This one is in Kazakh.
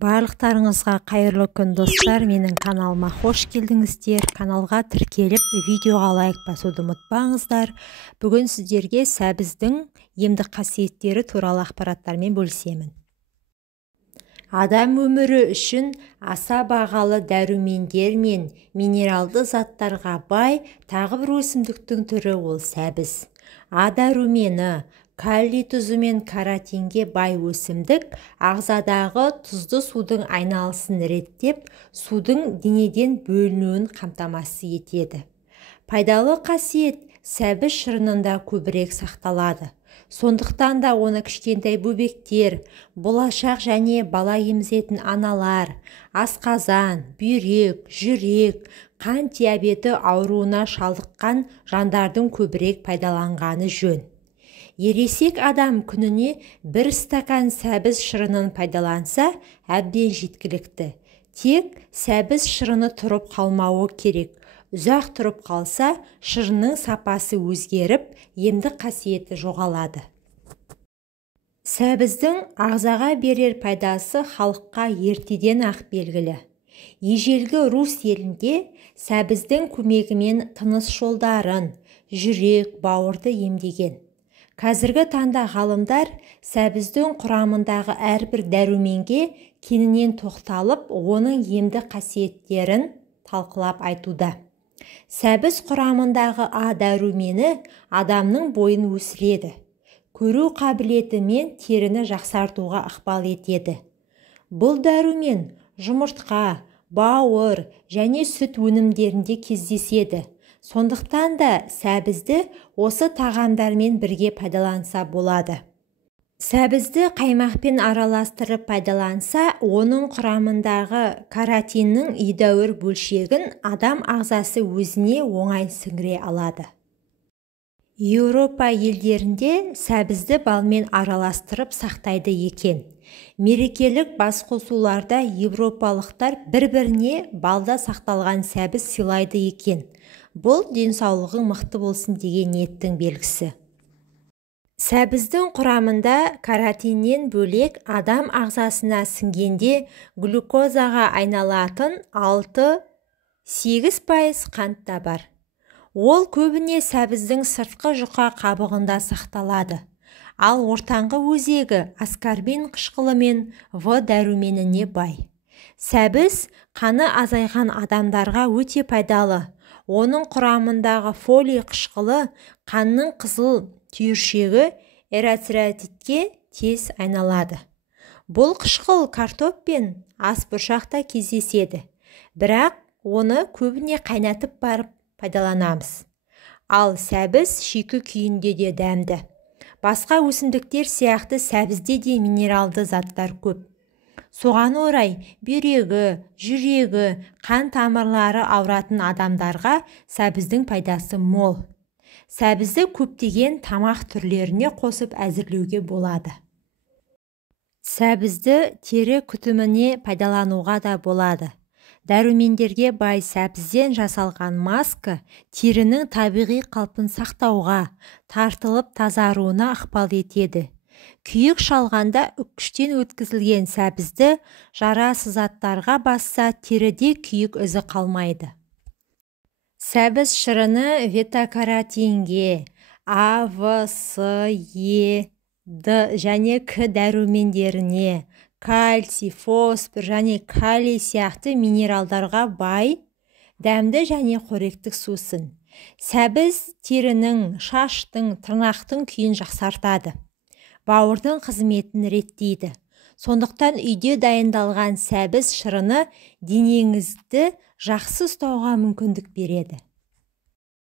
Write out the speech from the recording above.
Барлықтарыңызға қайырлы күн достар, менің каналыма қош келдіңіздер. Каналға тіркеліп, видеоға лайк басуды ұмытпаңыздар. Бүгін сіздерге сәбіздің емдік қасиеттері туралы ақпараттармен бөлісемін. Адам өмірі үшін аса бағалы дәрумендер мен минералды заттарға бай тағы бір өсімдіктің түрі ол сәбіз. А дәрумені калий тұзы мен каротинге бай өсімдік ағзадағы тұзды судың айналысын реттеп, судың денеден бөлінуін қамтамасыз етеді. Пайдалы қасиет сәбіз шырынында көбірек сақталады. Сондықтан да оны кішкентай бөбектер, болашақ және бала емізетін аналар, асқазан, бүйрек, жүрек, қант диабеті ауруына шалдыққан жандардың көбірек пайдаланғаны жөн. Ересек адам күніне 1 стакан сәбіз шырынын пайдаланса, әбден жеткілікті. Тек сәбіз шырыны тұрып қалмауы керек. Ұзақ тұрып қалса, шырынның сапасы өзгеріп, емдік қасиеті жоғалады. Сәбіздің ағзаға берер пайдасы халыққа ертеден ақ белгілі. Ежелгі Рус елінде сәбіздің көмегімен тыныс жолдарын, жүрек, бауырды емдеген. Қазіргі таңда ғалымдар сәбіздің құрамындағы әрбір дәруменге кеңінен тоқталып, оның емдік қасиеттерін талқылап айтуда. Сәбіз құрамындағы А дәрумені адамның бойын өсіреді. Көру қабілеті мен теріні жақсартуға ықпал етеді. Бұл дәрумен жұмыртқа, бауыр және сүт өнімдерінде кездеседі. Сондықтан да сәбізді осы тағамдармен бірге пайдаланса болады. Сәбізді қаймақпен араластырып пайдаланса, оның құрамындағы каротиннің едәуір бөлшегін адам ағзасы өзіне оңай сіңіре алады. Еуропа елдерінде сәбізді балмен араластырып сақтайды екен. Мерекелік басқосуларда еуропалықтар бір-біріне балда сақталған сәбіз сыйлайды екен. Бұл денсаулығың мықты болсын деген ниеттің белгісі. Сәбіздің құрамында каротиннен бөлек адам ағзасына сіңгенде глюкозаға айналатын 6-8% қант та бар. Ол көбіне сәбіздің сыртқы жұқа қабығында сақталады. Ал ортаңғы өзегі аскорбин қышқылы мен В дәруменіне бай. Сәбіз қаны азайған адамдарға өте пайдалы. Оның құрамындағы фолий қышқылы қанның қызыл түйіршегі эритроцитке тез айналады. Бұл қышқыл картоп пен ас бұршақта кездеседі. Бірақ оны көбіне қайнатып барып пайдаланамыз. Ал сәбіз шикі күйінде де дәмді. Басқа өсімдіктер сияқты сәбізде де минералды заттар көп. Соған орай бүйрегі, жүрегі, қан тамырлары ауыратын адамдарға сәбіздің пайдасы мол. Сәбізді көптеген тамақ түрлеріне қосып әзірлеуге болады. Сәбізді тері күтіміне пайдалануға да болады. Дәрумендерге бай сәбізден жасалған маска терінің табиғи қалпын сақтауға, тартылып тазаруына ықпал етеді. Күйік шалғанда үккіштен өткізілген сәбізді жара сызаттарға басса теріде күйік ізі қалмайды. Сәбіз шырыны бета-каротинге, А, В, С, Е, Д және К дәрумендеріне, кальций, фосфор және калий сияқты минералдарға бай, дәмді және қоректік сусын. Сәбіз терінің, шаштың, тырнақтың күйін жақсартады. Бауырдың қызметін реттейді. Сондықтан үйде дайындалған сәбіз шырыны денеңізді жақсы ұстауға мүмкіндік береді.